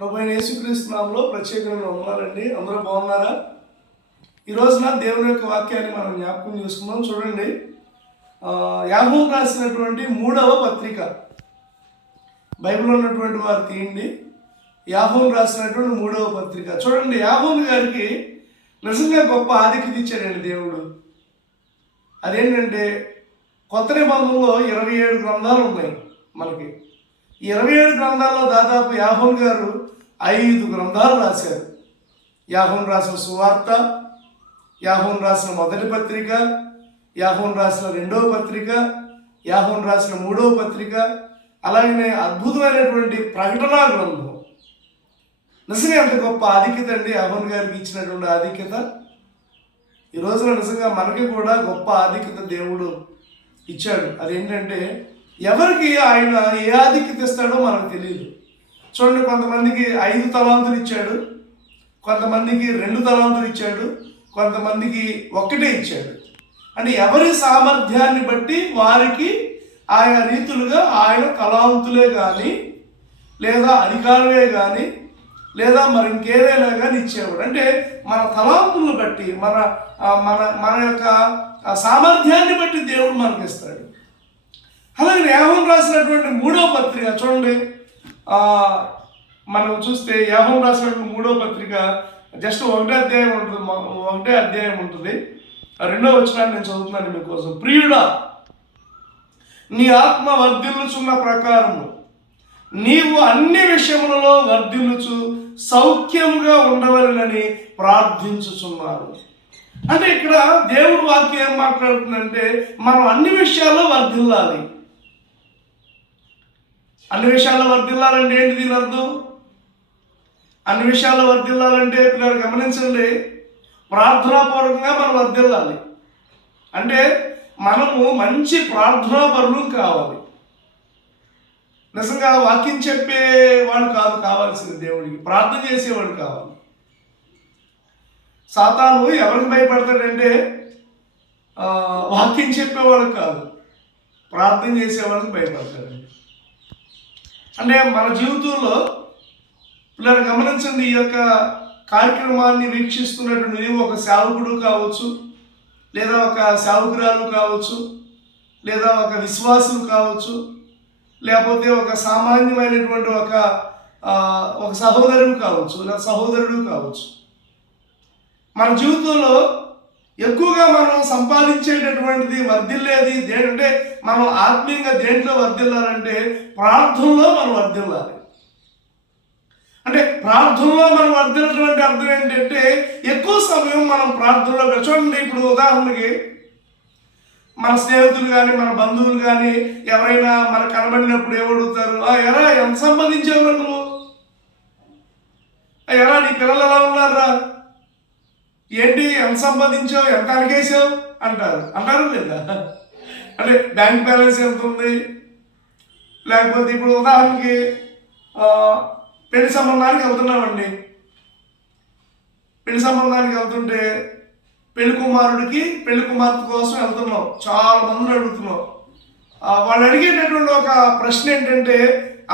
ప్రభు అయిన యేసుక్రీస్తు నామములో ప్రత్యేకమైన వందనాలండి. అందరూ బాగున్నారా? ఈ రోజున దేవుని యొక్క వాక్యాన్ని మనం జ్ఞాపకం చేసుకుందాం. చూడండి, యాకోబు రాసినటువంటి 3వ పత్రిక. బైబిల్లో ఉన్నటువంటి వారు తీయండి. యాకోబు రాసినటువంటి 3వ పత్రిక చూడండి. యాకోబు గారికి నిజంగా గొప్ప ఆధిక్యత ఇచ్చాడండి దేవుడు. అదేంటంటే, కొత్త నిబంధనలో 27 గ్రంథాలు ఉన్నాయి మనకి. ఈ 27 గ్రంథాల్లో దాదాపు యాకోబు గారు 5 గ్రంథాలు రాశారు. యాకోబు రాసిన సువార్త, యాకోబు రాసిన మొదటి పత్రిక, యాకోబు రాసిన 2వ పత్రిక, యాకోబు రాసిన 3వ పత్రిక, అలాగనే అద్భుతమైనటువంటి ప్రకటనా గ్రంథం. నిజంగా ఎంత గొప్ప ఆధిక్యత అండి యాకోబు గారికి ఇచ్చినటువంటి ఆధిక్యత. ఈ రోజున నిజంగా మనకి కూడా గొప్ప ఆధిక్యత దేవుడు ఇచ్చాడు. అదేంటంటే, ఎవరికి ఆయన ఏ ఆధిక్యత ఇస్తాడో మనకు తెలియదు. చూడండి, కొంతమందికి 5 తలాంతులు ఇచ్చాడు, కొంతమందికి 2 తలాంతులు ఇచ్చాడు, కొంతమందికి 1 ఇచ్చాడు. అంటే ఎవరి సామర్థ్యాన్ని బట్టి వారికి ఆయా రీతులుగా ఆయన తలాంతులే కానీ, లేదా అధికారమే కానీ, లేదా మరి ఇంకేదైనా కానీ ఇచ్చేవాడు. అంటే మన తలాంతులను బట్టి, మన మన మన యొక్క సామర్థ్యాన్ని బట్టి దేవుడు మనకి ఇస్తాడు. అలాగే యాకోబు రాసినటువంటి 3వ పత్రిక చూడండి. మనం చూస్తే యాకోబు రాసినటువంటి 3వ పత్రిక జస్ట్ 1 అధ్యాయం ఉంటుంది, 1 అధ్యాయం ఉంటుంది. 2వ వచనాన్ని నేను చదువుతున్నాను మీకోసం. ప్రియుడా, నీ ఆత్మ వర్ధిల్లుచున్న ప్రకారము నీవు అన్ని విషయములలో వర్ధిల్లుచు సౌఖ్యముగా ఉండవలెనని ప్రార్థించుచున్నారు. అంటే ఇక్కడ దేవుడు వాక్యం ఏం మాట్లాడుతుందంటే, మనం అన్ని విషయాల్లో వర్ధిల్లాలి. అన్ని విషయాల్లో వర్ధిల్లాలంటే ఏంటి దీని అర్థం? అన్ని విషయాల్లో వర్ధిల్లాలంటే పిల్లలు గమనించండి, ప్రార్థనాపూర్వకంగా మనం వర్ధిల్లాలి. అంటే మనము మంచి ప్రార్థనాపరులు కావాలి. నిజంగా వాక్యం చెప్పేవాడు కాదు కావాల్సింది, దేవుడికి ప్రార్థన చేసేవాడు కావాలి. సాతాను ఎవరికి భయపడతాడంటే, వాక్యం చెప్పేవాడు కాదు, ప్రార్థన చేసేవాడికి భయపడతాడు. అంటే మన జీవితంలో పిల్లలు గమనించండి, ఈ యొక్క కార్యక్రమాన్ని వీక్షిస్తున్నటువంటి నీవు ఒక సేవకుడు కావచ్చు, లేదా ఒక సేవకురాలు కావచ్చు, లేదా ఒక విశ్వాసులు కావచ్చు, లేకపోతే ఒక సామాన్యమైనటువంటి ఒక సహోదరుడు కావచ్చు, లేదా సహోదరుడు కావచ్చు. మన జీవితంలో ఎక్కువగా మనం సంపాదించేటటువంటిది, వర్ధిల్లేది దేంటే, మనం ఆత్మీయంగా దేంట్లో వర్ధిల్లాలంటే ప్రార్థనలో మనం వర్ధిల్లాలి. అంటే ప్రార్థనలో మనం వర్ధిల్లటువంటి అర్థం ఏంటంటే, ఎక్కువ సమయం మనం ప్రార్థనలో చూడండి. ఇప్పుడు ఉదాహరణకి మన స్నేహితులు కానీ, మన బంధువులు కానీ ఎవరైనా మనకు కనబడినప్పుడు ఏమడుగుతారు? ఎరా ఎంత సంపాదించేవరా నువ్వు? ఎరా నీ పిల్లలు ఎలా ఉన్నారా? ఏంటి ఎంత సంపాదించావు, ఎంత అడిగేసావు అంటారు లేదా? అంటే బ్యాంక్ బ్యాలెన్స్ ఎంత ఉంది? లేకపోతే ఇప్పుడు ఉదాహరణకి పెళ్లి సంబంధానికి వెళ్తున్నామండి. పెళ్లి సంబంధానికి వెళ్తుంటే పెళ్లి కుమారుడికి పెళ్లి కుమార్తె కోసం వెళ్తున్నాం. చాలా మందిని అడుగుతున్నాం. వాళ్ళు అడిగేటటువంటి ఒక ప్రశ్న ఏంటంటే,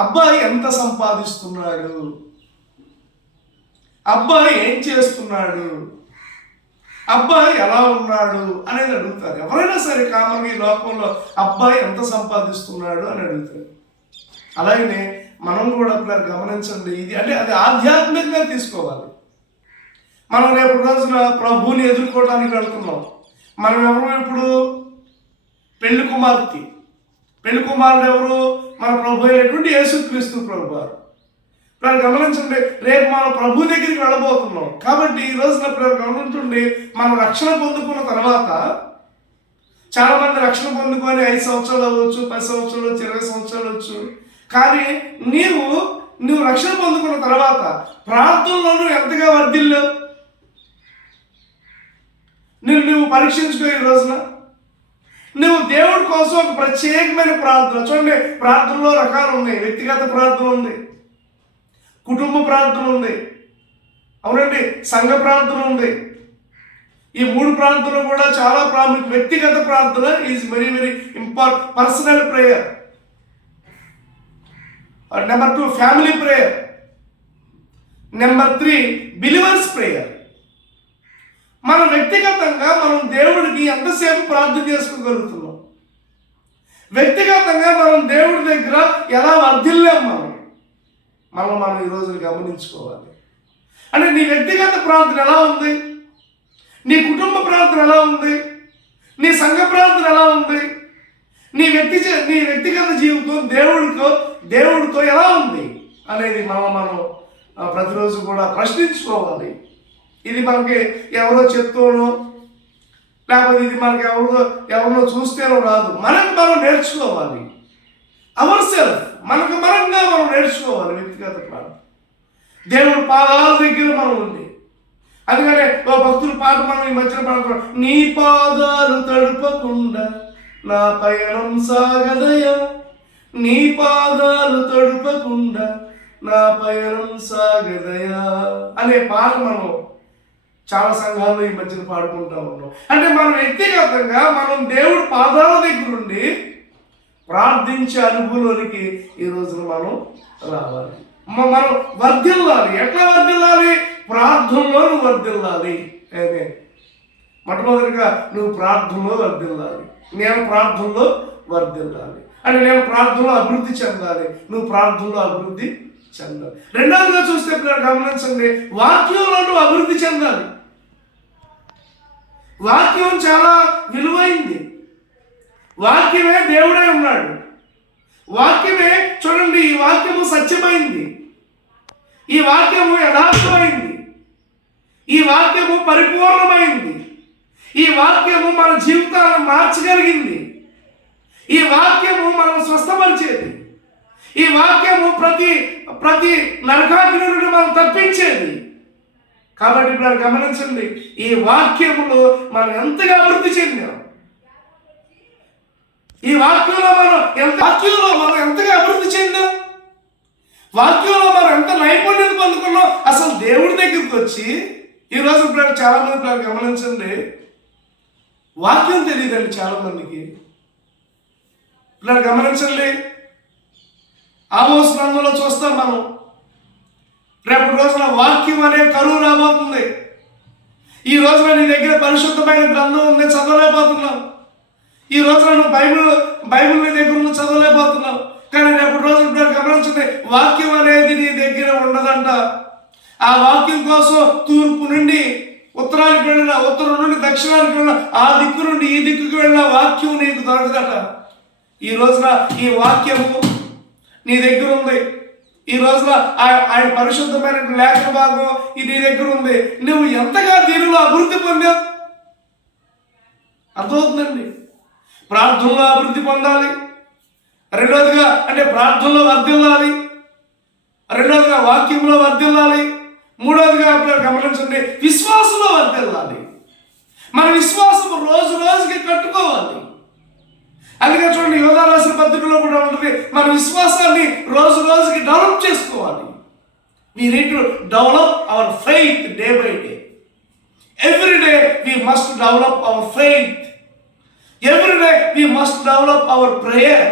అబ్బాయి ఎంత సంపాదిస్తున్నాడు, అబ్బాయి ఏం చేస్తున్నాడు, అబ్బాయి ఎలా ఉన్నాడు అనేది అడుగుతారు. ఎవరైనా సరే కామన్గా ఈ లోకంలో అబ్బాయి ఎంత సంపాదిస్తున్నాడు అని అడుగుతారు. అలాగనే మనం కూడా పిల్లలు గమనించండి, ఇది అంటే అది ఆధ్యాత్మికంగా తీసుకోవాలి. మనం రేపు రోజున ప్రభువుని ఎదుర్కోవడానికి వెళ్తున్నాం. మనం ఎవరు? ఇప్పుడు పెళ్లి కుమార్తె, పెళ్లి కుమారుడు ఎవరు? మన ప్రభు అయినటువంటి యేసుక్రీస్తు ప్రభు వారు. పిల్లలు గమనించండి, రేపు మనం ప్రభు దగ్గరికి వెళ్ళబోతున్నాం. కాబట్టి ఈ రోజున పిల్లలు గమనించండి, మనం రక్షణ పొందుకున్న తర్వాత చాలా మంది రక్షణ పొందుకొని 5 సంవత్సరాలు అవ్వచ్చు, 10 సంవత్సరాలు వచ్చు, 20 సంవత్సరాలు వచ్చు. కానీ నువ్వు రక్షణ పొందుకున్న తర్వాత ప్రార్థనలో ఎంతగా వర్ధిల్లావు? నువ్వు పరీక్షించుకో. ఈ రోజున నువ్వు దేవుడి కోసం ఒక ప్రత్యేకమైన ప్రార్థన. చూడండి, ప్రార్థనలో రకాలు ఉన్నాయి. వ్యక్తిగత ప్రార్థన ఉంది, కుటుంబ ప్రార్థన ఉంది, అవునండి, సంఘ ప్రార్థన ఉంది. ఈ 3 ప్రార్థనలు కూడా చాలా ప్రాముఖ్యం. వ్యక్తిగత ప్రార్థన is very very important. Personal prayer. Number 2 family prayer. Number 3, believers prayer. మనం వ్యక్తిగతంగా మనం దేవుడికి ఎంతసేపు ప్రార్థన చేసుకోగలుగుతున్నాం? వ్యక్తిగతంగా మనం దేవుడి దగ్గర ఎలా వర్ధిల్లాం? మనం ఈ రోజులు గమనించుకోవాలి. అంటే నీ వ్యక్తిగత ప్రార్థన ఎలా ఉంది? నీ కుటుంబ ప్రార్థన ఎలా ఉంది? నీ సంఘ ప్రార్థన ఎలా ఉంది? నీ వ్యక్తిగత జీవితం దేవుడితో ఎలా ఉంది అనేది మనం ప్రతిరోజు కూడా ప్రశ్నించుకోవాలి. ఇది మనకి ఎవరో చెప్తూనో లేకపోతే ఇది మనకి ఎవరినో చూస్తేనో రాదు. మనం నేర్చుకోవాలి. అవర్ సెల్ఫ్ మనంగా మనం నేర్చుకోవాలి వ్యక్తిగత ప్రార్థన. దేవుడి పాదాల దగ్గర మనం ఉంది. అందుకనే భక్తుల పాట మనం ఈ మధ్యన పాడుతున్నాం, నీ పాదాలు తడుపకుండా నా పయనం సాగదయా, నీ పాదాలు తడుపకుండా నా పయనం సాగదయా అనే పాట మనం చాలా సంఘాల్లో ఈ మధ్యన పాడుకుంటా ఉన్నాం. అంటే మనం వ్యక్తిగతంగా మనం దేవుడి పాదాల దగ్గర ఉండి ప్రార్థించే అనుభవంలోనికి ఈ రోజున మనం రావాలి. మనం వర్ధిల్లాలి. ఎట్లా వర్ధిల్లాలి? ప్రార్థనలో నువ్వు వర్ధిల్లాలి. అదే మొట్టమొదటిగా నువ్వు ప్రార్థనలో వర్ధిల్లాలి. నేను ప్రార్థనలో వర్ధిల్లాలి అంటే నేను ప్రార్థనలో అభివృద్ధి చెందాలి. నువ్వు ప్రార్థనలో అభివృద్ధి చెందాలి. రెండవదిగా చూస్తే గమనించండి, వాక్యంలో నువ్వు అభివృద్ధి చెందాలి. వాక్యం చాలా విలువైంది. వాక్యమే దేవుడై ఉన్నాడు. వాక్యమే చూడండి, ఈ వాక్యము సత్యమైంది, ఈ వాక్యము యథార్థమైంది, ఈ వాక్యము పరిపూర్ణమైంది, ఈ వాక్యము మన జీవితాలను మార్చగలిగింది, ఈ వాక్యము మనం స్వస్థపరిచేది, ఈ వాక్యము ప్రతి నరకాగ్ని నుండి మనం తప్పించేది. కాబట్టి ఇప్పుడు గమనించండి, ఈ వాక్యములో మనం ఎంతగా అభివృద్ధి చెందాం, ఈ వాక్యంలో మనం ఎంతగా అభివృద్ధి చెందాం, వాక్యంలో మనం ఎంత నైపుణ్యత పొందుకున్నాం. అసలు దేవుడి దగ్గరికి వచ్చి ఈరోజు చాలా మంది గమనించండి, వాక్యం తెలియదండి చాలా మందికి. గమనించండి, ఆమోస్ గ్రంథంలో చూస్తాం మనం, రేపటి రోజున వాక్యం అనే కరువు రాబోతుంది. ఈ రోజున నీ దగ్గర పరిశుద్ధమైన గ్రంథం ఉంది, చదవలేకపోతున్నావు. ఈ రోజున నువ్వు బైబిల్ నీ దగ్గర ఉంది, చదవలేకపోతున్నావు. కానీ రేపటి రోజు గమనించండి, వాక్యం అనేది నీ దగ్గర ఉండదంట. ఆ వాక్యం కోసం తూర్పు నుండి ఉత్తరానికి వెళ్ళిన, ఉత్తరం నుండి దక్షిణానికి వెళ్ళిన, ఆ దిక్కు నుండి ఈ దిక్కుకు వెళ్ళిన వాక్యం నీకు దొరకదట. ఈ రోజున ఈ వాక్యము నీ దగ్గర ఉంది. ఈ రోజున ఆయన పరిశుద్ధమైన లేఖన భాగం ఇది నీ దగ్గర ఉంది. నువ్వు ఎంతగా దీనిలో అభివృద్ధి పొందావు అర్థమవుతుందండి. ప్రార్థనలో అభివృద్ధి పొందాలి. రెండోదిగా అంటే ప్రార్థనలో వర్ధిల్లాలి. రెండోదిగా వాక్యంలో వర్ధిల్లాలి. మూడోదిగా గమనించండి, విశ్వాసంలో వర్ధిల్లాలి. మన విశ్వాసం రోజు రోజుకి కట్టుకోవాలి. అందుకే చూడండి, యోధా రాసిన పత్రికలో కూడా ఉంటుంది, మన విశ్వాసాన్ని రోజు రోజుకి డెవలప్ చేసుకోవాలి. We need to develop our faith day by day. Every day we must develop our faith. Every day we must develop our prayer.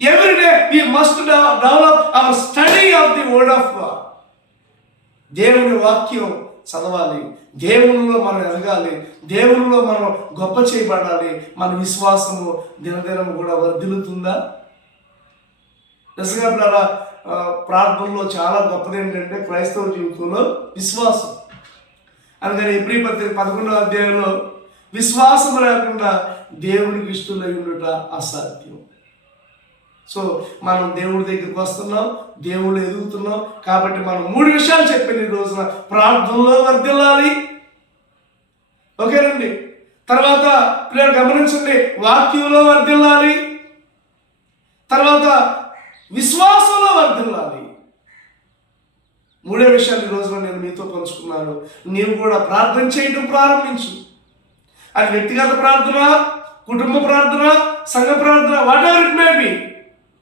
Every day we must develop our study of the word of God. దేవుని వాక్యం చదవాలి, దేవునిలో మనం ఎదగాలి, దేవునిలో మనం గొప్ప చేయబడాలి. మన విశ్వాసము దినదినం కూడా వర్ధిల్లుతుందా? నిజంగా ప్రార్థనలో చాలా గొప్పది ఏంటంటే క్రైస్తవ జీవితంలో విశ్వాసం. అందుకని ఎబ్రీ పత్రిక 11వ అధ్యాయంలో విశ్వాసం లేకుండా దేవునికి ఇష్టలై ఉండుట అసాధ్యం. సో మనం దేవుడి దగ్గరికి వస్తున్నాం, దేవుడు ఎదుగుతున్నాం. కాబట్టి మనం 3 విషయాలు చెప్పాను ఈ రోజున. ప్రార్థనలో వర్ధిల్లాలి, ఓకేనండి. తర్వాత పిల్లలు గమనించండి, వాక్యంలో వర్ధిల్లాలి. తర్వాత విశ్వాసంలో వర్ధిల్లాలి. 3 విషయాలు ఈ రోజున నేను మీతో పంచుకున్నాను. నీవు కూడా ప్రార్థన చేయడం ప్రారంభించు. అది వ్యక్తిగత ప్రార్థన, కుటుంబ ప్రార్థన, సంఘ ప్రార్థన, what ever it may be.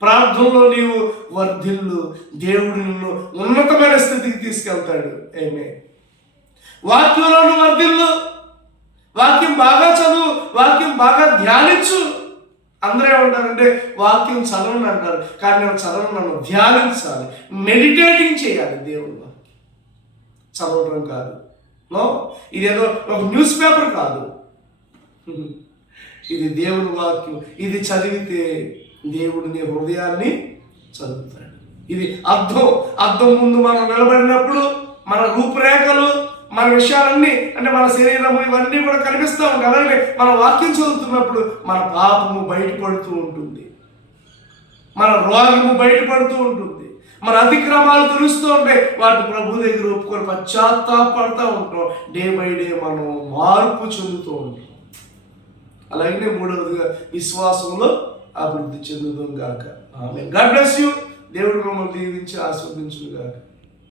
ప్రార్థనలో నీవు వర్ధిల్లు, దేవుడు నిన్ను ఉన్నతమైన స్థితికి తీసుకెళ్తాడు. ఆమేన్. వాక్యంలో నువ్వు వర్ధిల్లు, వాక్యం బాగా చదువు, వాక్యం బాగా ధ్యానించు. అందరూ ఏమంటారంటే వాక్యం చదవని అంటారు, కానీ నేను చదవను, నన్ను ధ్యానించాలి, మెడిటేటింగ్ చేయాలి దేవుడు. చదవటం కాదు. నో, ఇదేదో ఒక న్యూస్ పేపర్ కాదు. ఇది దేవుని వాక్యం. ఇది చదివితే దేవుడు నీ హృదయాన్ని చదువుతాడు. ఇది అర్థం ముందు మనం నిలబడినప్పుడు మన రూపురేఖలు, మన విషయాలన్నీ, అంటే మన శరీరము ఇవన్నీ కూడా కనిపిస్తూ ఉంటాయి. అలాగే మన వాక్యం చదువుతున్నప్పుడు మన పాపము బయటపడుతూ ఉంటుంది, మన రోగము బయటపడుతూ ఉంటుంది, మన అతిక్రమాలు తెలుస్తూ ఉంటాయి. వాటి ప్రభు దగ్గర ఒప్పుకొని పశ్చాత్తాపడుతూ ఉంటాం. డే బై డే మనం మార్పు చెందుతూ ఉంటాం. అలాగే మూడవదిగా విశ్వాసంలో అభివృద్ధి చెందుదాం గాక. ఆమేన్. God bless you. దేవుడు మిమ్మల్ని దీవించి ఆశీర్వదించును గాక.